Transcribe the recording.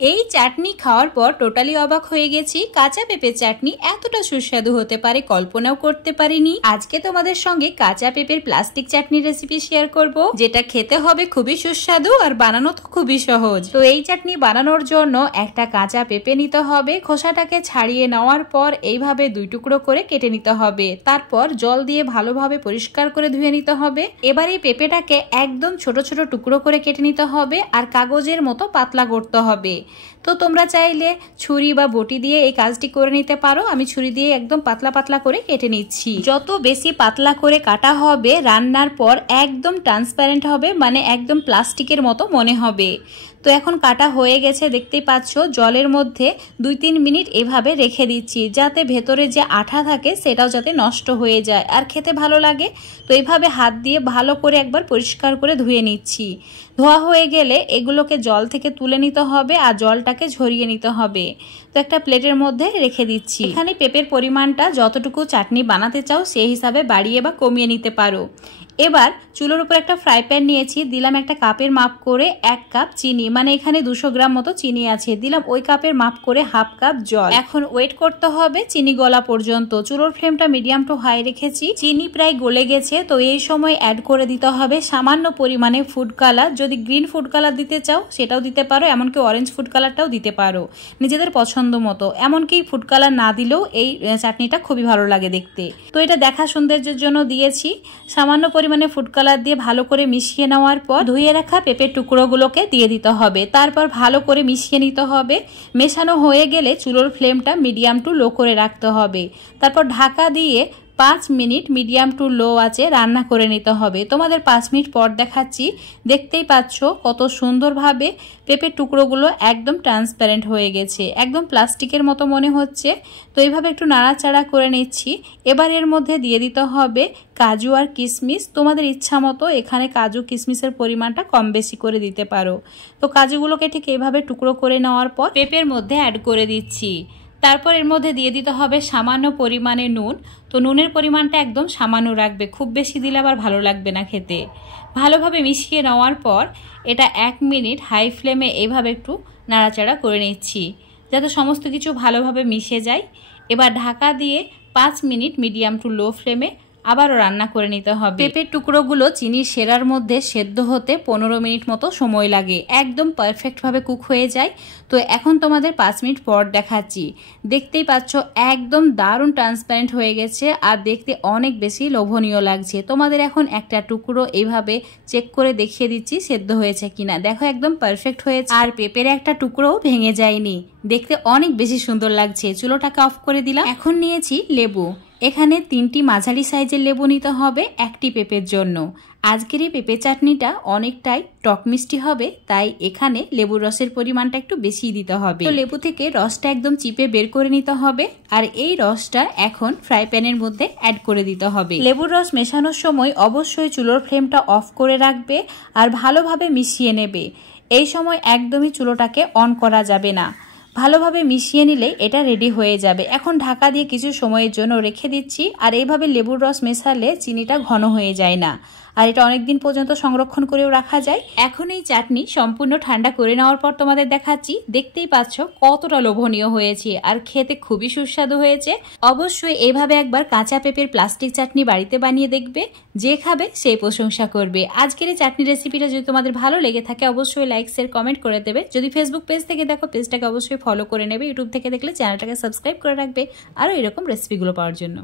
এই চাটনি খাওয়ার পর টোটালি অবাক হয়ে গেছি। কাঁচা পেঁপের চাটনি এতটা সুস্বাদু হতে পারে কল্পনাও করতে পারিনি। আজকে তোমাদের সঙ্গে কাঁচা পেঁপের প্লাস্টিক চাটনির রেসিপি শেয়ার করব, যেটা খেতে হবে খুবই সুস্বাদু আর বানানো তো খুবই সহজ। তো এই চাটনি বানানোর জন্য একটা কাঁচা পেঁপে নিতে হবে। খোসাটাকে ছাড়িয়ে নেওয়ার পর এইভাবে দুই টুকরো করে কেটে নিতে হবে। তারপর জল দিয়ে ভালোভাবে পরিষ্কার করে ধুয়ে নিতে হবে। এবার এই পেঁপেটাকে একদম ছোট ছোট টুকরো করে কেটে নিতে হবে আর কাগজের মতো পাতলা করতে হবে। তো তোমরা চাইলে ছুরি বা বটি দিয়ে এই কাজটি করে নিতে পারো। আমি ছুরি দিয়ে একদম পাতলা পাতলা করে কেটে নিচ্ছি। যত বেশি পাতলা করে কাটা হবে রান্নার পর একদম ট্রান্সপারেন্ট হবে, মানে একদম প্লাস্টিকের মতো মনে হবে। তো এখন কাটা হয়ে গেছে, দেখতেই পাচ্ছ। জলের মধ্যে 2-3 মিনিট এভাবে রেখে দিচ্ছি, যাতে ভেতরে যে আঠা থাকে সেটাও যাতে নষ্ট হয়ে যায় আর খেতে ভালো লাগে। তো এইভাবে হাত দিয়ে ভালো করে একবার পরিষ্কার করে ধুয়ে নিচ্ছি। ধোয়া হয়ে গেলে এগুলোকে জল থেকে তুলে নিতে হবে আর জলটাকে ঝরিয়ে নিতে হবে। তো একটা প্লেটের মধ্যে রেখে দিচ্ছি। এখানে পেঁপের পরিমাণটা যতটুকু চাটনি বানাতে চাও সেই হিসাবে বাড়িয়ে বা কমিয়ে নিতে পারো। এবার চুলোর উপর একটা ফ্রাই প্যান নিয়েছি, দিলাম একটা কাপের মাপ করে 1 কাপ চিনি, মানে এখানে 200 গ্রাম মতো চিনি আছে, দিলাম ওই কাপের মাপ করে 1/2 কাপ জল। এখন ওয়েট করতে হবে চিনি গলা পর্যন্ত। চুলোর ফ্লেমটা মিডিয়াম টু হাই রেখেছি। চিনি প্রায় গলে গেছে, তো এই সময় অ্যাড করে দিতে হবে সামান্য পরিমাণে ফুড কালার। যদি গ্রিন ফুড কালার দিতে চাও সেটাও দিতে পারো, এমনকি অরেঞ্জ ফুড কালারটাও দিতে পারো নিজেদের পছন্দ মতো। এমনকি ফুড কালার না দিলেও এই চাটনিটা খুবই ভালো লাগে দেখতে। তো এটা দেখা সৌন্দর্যের জন্য দিয়েছি। সামান্য পরিমাণে ফুড কালার দিয়ে ভালো করে মিশিয়ে নেওয়ার পর ধুয়ে রাখা পেঁপের টুকরোগুলোকে দিয়ে দিতে হবে। তারপর ভালো করে মিশিয়ে নিতে হবে। মেশানো হয়ে গেলে চুলোর ফ্লেমটা মিডিয়াম টু লো করে রাখতে হবে। তারপর ঢাকা দিয়ে 5 মিনিট মিডিয়াম টু লো আঁচে রান্না করে নিতে হবে। তোমাদের 5 মিনিট পর দেখাচ্ছি। দেখতেই পাচ্ছ কত সুন্দরভাবে পেঁপের টুকরোগুলো একদম ট্রান্সপারেন্ট হয়ে গেছে, একদম প্লাস্টিকের মতো মনে হচ্ছে। তো এইভাবে একটু নাড়াচাড়া করে নিচ্ছি। এবার এর মধ্যে দিয়ে দিতে হবে কাজু আর কিশমিশ। তোমাদের ইচ্ছা মতো এখানে কাজু কিশমিশের পরিমাণটা কম বেশি করে দিতে পারো। তো কাজুগুলোকে ঠিক এইভাবে টুকরো করে নেওয়ার পর পেঁপের মধ্যে অ্যাড করে দিচ্ছি। তারপর এর মধ্যে দিয়ে দিতে হবে সামান্য পরিমাণে নুন। তো নুনের পরিমাণটা একদম সামান্য রাখবে, খুব বেশি দিলে আবার ভালো লাগবে না খেতে। ভালোভাবে মিশিয়ে নেওয়ার পর এটা 1 মিনিট হাই ফ্লেমে এইভাবে একটু নাড়াচাড়া করে নিচ্ছি, যাতে সমস্ত কিছু ভালোভাবে মিশে যায়। এবার ঢাকা দিয়ে 5 মিনিট মিডিয়াম টু লো ফ্লেমে আবারও রান্না করে নিতে হবে। পেঁপের টুকরোগুলো চিনির সেরার মধ্যে সেদ্ধ হতে 15 মিনিট মতো সময় লাগে, একদম পারফেক্টভাবে কুক হয়ে যায়। তো এখন তোমাদের 5 মিনিট পর দেখাচ্ছি। দেখতেই পাচ্ছ একদম দারুণ ট্রান্সপারেন্ট হয়ে গেছে আর দেখতে অনেক বেশি লোভনীয় লাগছে। তোমাদের এখন একটা টুকরো এইভাবে চেক করে দেখিয়ে দিচ্ছি সেদ্ধ হয়েছে কিনা। দেখো একদম পারফেক্ট হয়েছে আর পেঁপের একটা টুকরোও ভেঙে যায়নি, দেখতে অনেক বেশি সুন্দর লাগছে। চুলোটাকে অফ করে দিলাম। এখন নিয়েছি লেবু। এখানে 3টি মাঝারি সাইজের লেবু নিতে হবে একটি পেঁপের জন্য। আজকের এই পেঁপে চাটনিটা অনেকটাই টক মিষ্টি হবে, তাই এখানে লেবুর রসের পরিমাণটা একটু বেশি দিতে হবে। তো লেবু থেকে রসটা একদম চিপে বের করে নিতে হবে আর এই রসটা এখন ফ্রাই প্যানের মধ্যে অ্যাড করে দিতে হবে। লেবুর রস মেশানোর সময় অবশ্যই চুলোর ফ্লেমটা অফ করে রাখবে আর ভালোভাবে মিশিয়ে নেবে। এই সময় একদমই চুলোটাকে অন করা যাবে না। ভালোভাবে মিশিয়ে নিলে এটা রেডি হয়ে যাবে। এখন ঢাকা দিয়ে কিছু সময়ের জন্য রেখে দিচ্ছি। আর এইভাবে লেবুর রস মেশালে চিনিটা ঘন হয়ে যায় না আর এটা অনেকদিন পর্যন্ত সংরক্ষণ করেও রাখা যায়। এখন এই চাটনি সম্পূর্ণ ঠান্ডা করে নেওয়ার পর তোমাদের দেখাচ্ছি। দেখতেই পাচ্ছ কতটা লোভনীয় হয়েছে আর খেতে খুবই সুস্বাদু হয়েছে। অবশ্যই এইভাবে একবার কাঁচা পেঁপের প্লাস্টিক চাটনি বাড়িতে বানিয়ে দেখবে, যে খাবে সেই প্রশংসা করবে। আজকের এই চাটনি রেসিপিটা যদি তোমাদের ভালো লেগে থাকে অবশ্যই লাইক শেয়ার কমেন্ট করে দেবে। যদি ফেসবুক পেজ থেকে দেখো পেজটাকে অবশ্যই ফলো করে নেবে। ইউটিউব থেকে দেখলে চ্যানেলটাকে সাবস্ক্রাইব করে রাখবে আরও এরকম রেসিপিগুলো পাওয়ার জন্য।